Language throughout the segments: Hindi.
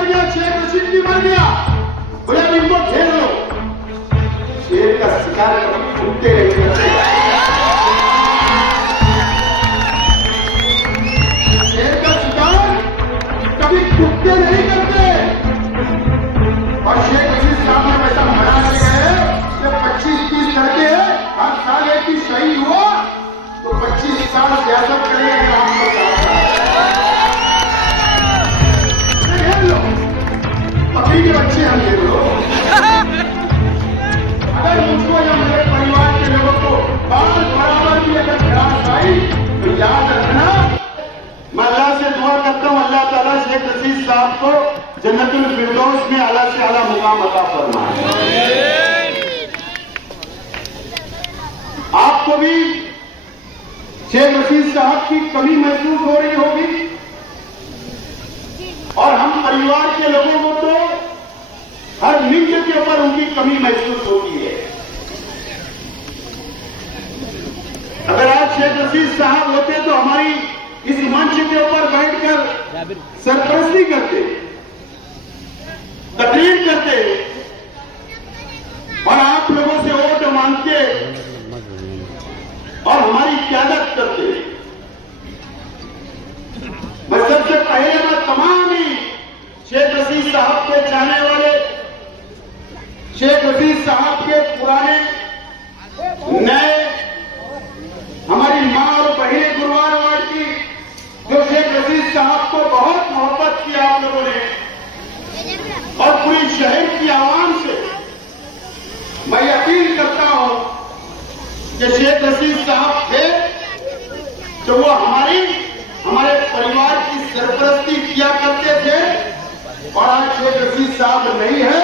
मर गया, शेख रशीद भी मर गया, बोले अब इनको खेल लो। शेर का शिकार कभी कुत्ते नहीं करते, शेर का शिकार कभी कुत्ते नहीं करते। और शेख रशीद साहब ने वैसा मना के गए कि 25-30 लड़के हर साल एक ही शहीद हुआ तो 25 साल सियासत करेगा काम पकड़ी के बच्चे हम ले लो। अगर मुझको या मेरे परिवार के लोगों को बाल बराबर की अगर खराश आई तो याद रखना, मैं अल्लाह से दुआ करता हूँ अल्लाह ताला शेख रशीद साहब को जन्नतुल फिरदौस में आला से आला मुकाम अता फरमाए। आपको भी शेख रशीद साहब की कमी महसूस हो रही होगी और हम परिवार के लोगों को तो हर मिनट के ऊपर उनकी कमी महसूस होती है। अगर आज शेख रशीद साहब होते तो हमारी इस मंच के ऊपर बैठकर सरपरस्ती करते, तकरीर करते और आप लोगों से वोट मांगते और हमारी क्यादत करते। मैं सबसे पहले मैं तमाम ही शेख रशीद साहब के चाहने वाले, शेख रशीद साहब के पुराने नए, हमारी मां और बहनें गुरुवार वार्ड की जो शेख रशीद साहब को बहुत मोहब्बत की आप लोगों ने और पूरी शहर की आवाम से मैं अपील करता हूं कि शेख रशीद साहब थे तो वो हमारे परिवार की सरपरस्ती किया करते थे और आज शेख रशीद साहब नहीं है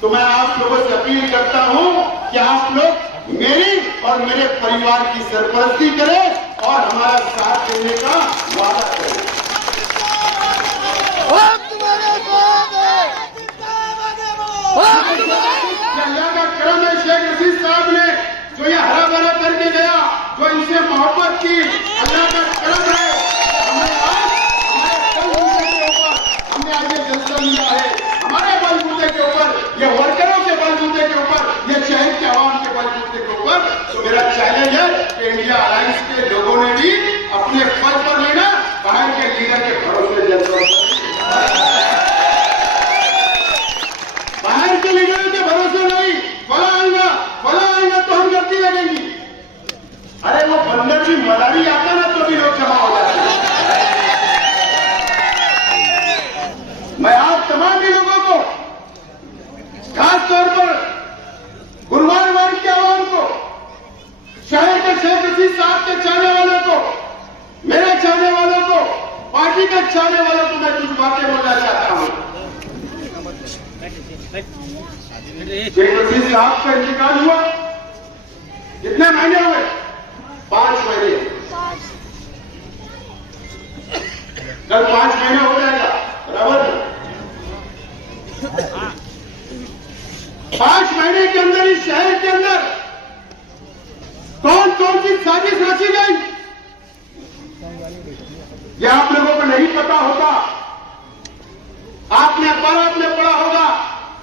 तो मैं आप लोगों से अपील करता हूं कि आप लोग मेरी और मेरे परिवार की सरपरस्ती करें और हमारा साथ देने का वादा करें। अल्लाह का करम है, शेख रशीद साहब ने जो ये हरा भरा करके गया, जो इनसे मोहब्बत की, अल्लाह का करम है। हमने आज ये जलसा लिया है, हमारे बलबूते के ऊपर, ये वर्करों के बलबूते के ऊपर, ये शहर के आवाम के बलबूते के ऊपर। तो मेरा चैलेंज है कि इंडिया अलायंस के लोगों ने भी अपने पद पर लेना, बाहर के लीडर के भरोसे जलसा, बाहर के लीडर के भरोसे नहीं, फला आएगा तो हम गलती लगेंगी। अरे वो बंदर भी मदारी आता ना तो भी लोग जमा हो जाते हैं। मैं आप तमाम ही लोगों को, खास तौर पर गुरुवार वार्ड के आवाम को, शहर के शेख रशीद साहब के चाहने वालों को, मेरे चाहने वालों को, पार्टी के चाहने वालों को मैं कुछ बातें बोलना चाहता हूं। शेख रशीद साहब का इंतकाल हुआ, कितने महीने हुए? 5 महीने। कल 5 महीने हो जाएगा, बराबर। 5 महीने के अंदर इस शहर के अंदर कौन कौन सी साजिश रची गई ये आप लोगों को नहीं पता होगा। आपने अखबारों में पढ़ा होगा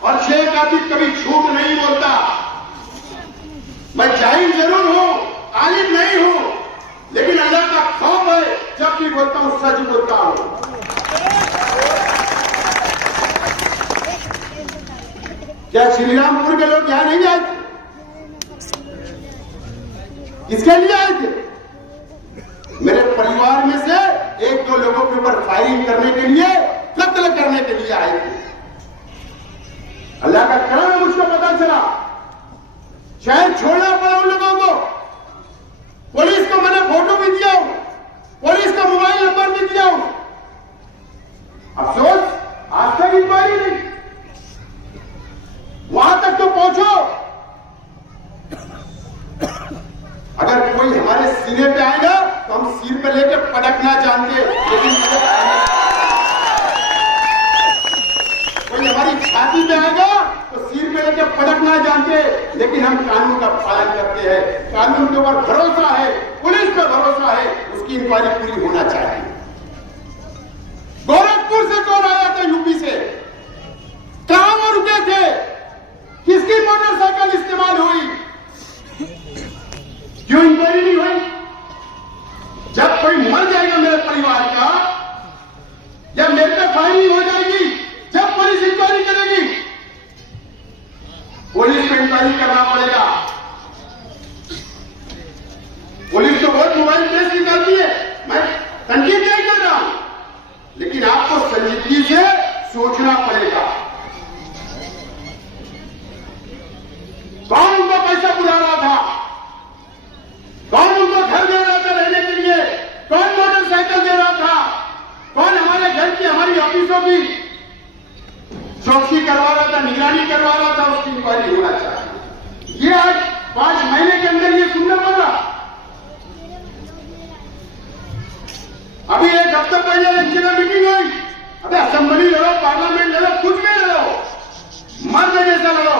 और शेख आतिफ कभी झूठ नहीं बोलता। मैं जाहिल जरूर हूं, आलिम नहीं हूं, लेकिन अल्लाह का खौफ है, जब भी बोलता हूं सच बोलता हूं। क्या श्रीरामपुर के लोग यहां नहीं आए थे? किसके लिए आए थे? मेरे परिवार में से 1-2 लोगों के ऊपर फायरिंग करने के लिए, कत्ल करने के लिए आए थे। अल्लाह का करम है, मुझको पता चला, शहर छोड़ना पड़ा उन लोगों को। पुलिस को मैंने फोटो भी दिया हूं, पुलिस का मोबाइल नंबर भी दिया हूं। अफसोस आज तक इंक्वायरी नहीं, वहां तक तो पहुंचो। अगर कोई हमारे सीने पे आएगा तो हम सिर पे लेके पटकना जानते, लेकिन कोई हमारी छाती पे आएगा तो सिर पे लेके पटकना जानते, लेकिन हम कानून का पालन करते हैं। कानून के ऊपर भरोसा है, पुलिस पे भरोसा है, उसकी इंक्वायरी पूरी होना चाहिए। गोरखपुर से कौन आया था यूपी से? संजीदगी से सोचना पड़ेगा। कौन उनको पैसा बुला रहा था, कौन उनको घर दे रहा था रहने के लिए, कौन मोटरसाइकिल दे रहा था, कौन हमारे घर की हमारी ऑफिसों की चौकसी करवा रहा था, निगरानी करवा रहा था, उसकी इंक्वायरी होना चाहिए। ये आज 5 महीने के अंदर ये सुनना पड़ा। अभी 1 हफ्ता पहले इनकी मीटिंग हुई। अबे असेंबली लड़ो, पार्लियामेंट लड़ो, कुछ नहीं लड़ो, मर्द जैसा लड़ो,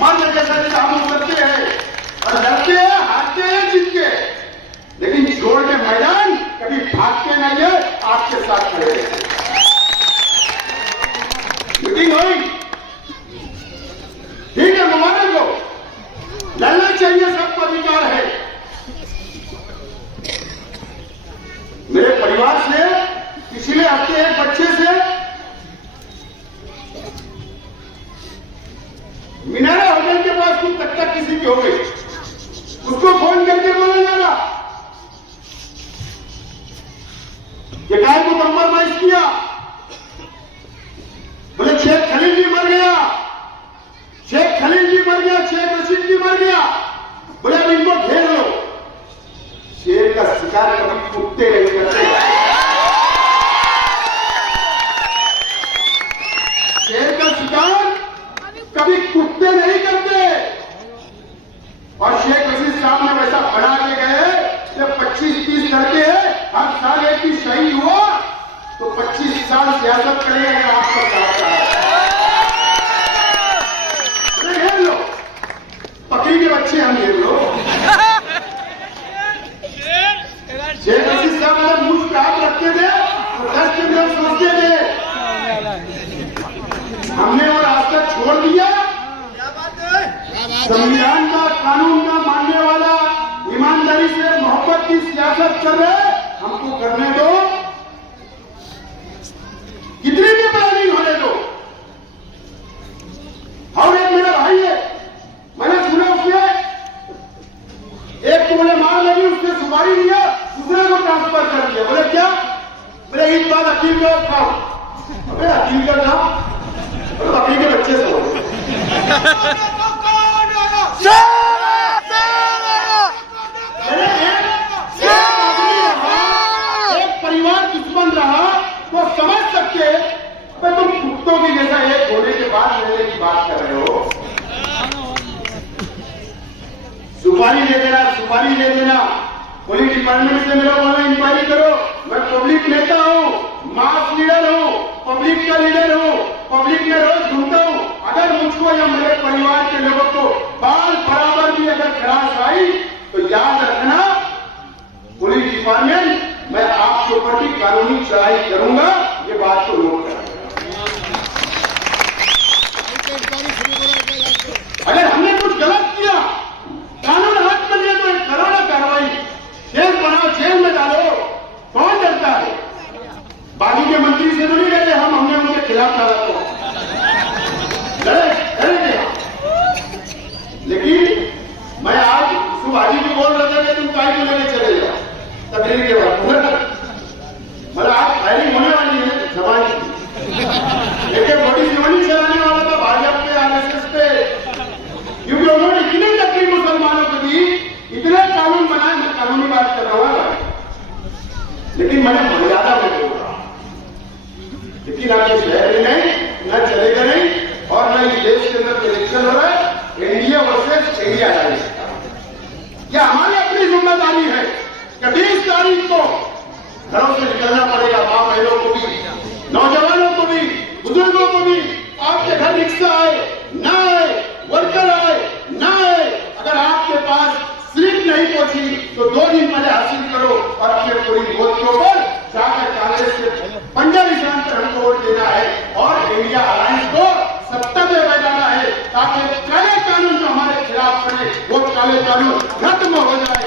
मर्द जैसा हम करते हैं और लड़ते हैं, हारते हैं, जीत के, लेकिन छोड़ के मैदान कभी भागते नहीं है, आपके साथ खड़े हैं। मीटिंग हुई, ठीक है, मुबारक हो, लड़ना चाहिए, सबको अधिकार है। मेरे परिवार से पिछले हफ्ते एक बच्चे से मीनारा होटल के पास कुछ तख्ता किसी की हो गई, उसको फोन करके बोला जा रहा कि काय को कंप्रोमाइज किया। बोले शेख खलील जी मर गया, शेख खलील जी मर गया, शेख रशीद जी मर गया। बोले अब इनको घेर लो। शेर का शिकार कभी कुत्ते नहीं करते, शेर का शिकार कभी कुत्ते नहीं करते। और शेख रशीद साहब ने वैसा बना के गए जब 25-30 लड़के हर साल एक भी शहीद हुआ तो 25 साल सियासत करेंगे आपको चाहता है। घेर लो, बकरी के बच्चे हम घेर लो। शेख रशीद साहब अगर मुझ पे हाथ रखते थे तो 10 के लोग सोचते थे, हमने वो रास्ता छोड़ दिया। संविधान का, कानून का मानने वाला, ईमानदारी से मोहब्बत की सियासत कर रहे, हमको करने दो, कितनी भी प्लानिंग होने दो। और एक मेरा भाई है, मैंने सुना उसने एक को बोले मार लगी, उसने सुपारी दिया, दूसरे को ट्रांसफर कर दिया। बोले क्या? बोले इस बात अकील का खाओ। अबे अकील का खाओ, अकील के बच्चे से हो। एक परिवार दुश्मन रहा तो समझ सकते, तुम कुत्तों की जैसा एक होने के बाद मिलने की बात कर रहे हो। सुपारी ले देना, सुपारी ले देना। पुलिस डिपार्टमेंट से मेरा बोलना इंक्वायरी करो। मैं पब्लिक नेता हूं, मास लीडर हूं, पब्लिक का लीडर हूं, पब्लिक में रोज घूमता हूं। अगर मुझको या मेरे परिवार के लोगों को बाल बराबर भी अगर खराश आई तो याद रखना, पुलिस डिपार्टमेंट मैं आपके ऊपर भी कानूनी चढ़ाई करूंगा, ये बात को नोट करें। अगर हमने कुछ गलत किया, कानून हाथ में लिया तो करो ना कार्रवाई, जेल बनाओ, जेल में डालो। कौन डरता है? बागी के मंत्री से तो नहीं डरे, हमने उनके खिलाफ डाला तो डरे। लेकिन मैं आज सुभाजी को बोल रहा था कि तुम काय को लेके चले जाओ तकरीर के बाद, मतलब आज फायरिंग होने वाली है जवान की। लेकिन बड़ी जीवनी चलाने वाला था भाजपा पे, आरएसएस पे, क्योंकि उन्होंने इतनी तकलीफ मुसलमानों को दी, इतने कानून बनाए। मैं कानूनी बात कर रहा हूं, लेकिन मैंने मर्यादा में बोल रहा। लेकिन आप ये शहर में न चलेगा नहीं, और न इस देश के अंदर इलेक्शन हो रहा है, इंडिया वर्सेस इंडिया है। यह हमारी अपनी जिम्मेदारी है कि 20 तारीख को घरों से निकलना पड़ेगा। मां बहनों को भी, नौजवानों को भी, बुजुर्गों को भी। आपके घर रिक्शा आए ना आए, वर्कर आए ना आए, अगर आपके पास स्लिप नहीं पहुंची तो 2 दिन पहले हासिल करो और अपने पूरी वोट के ऊपर जाकर कांग्रेस के पंजा निशान पर हमको वोट देना है और इंडिया अलायंस को सत्ता में बैठाना है, ताकि काले कानून जो हमारे खिलाफ बने वो काले कानून खत्म हो जाए।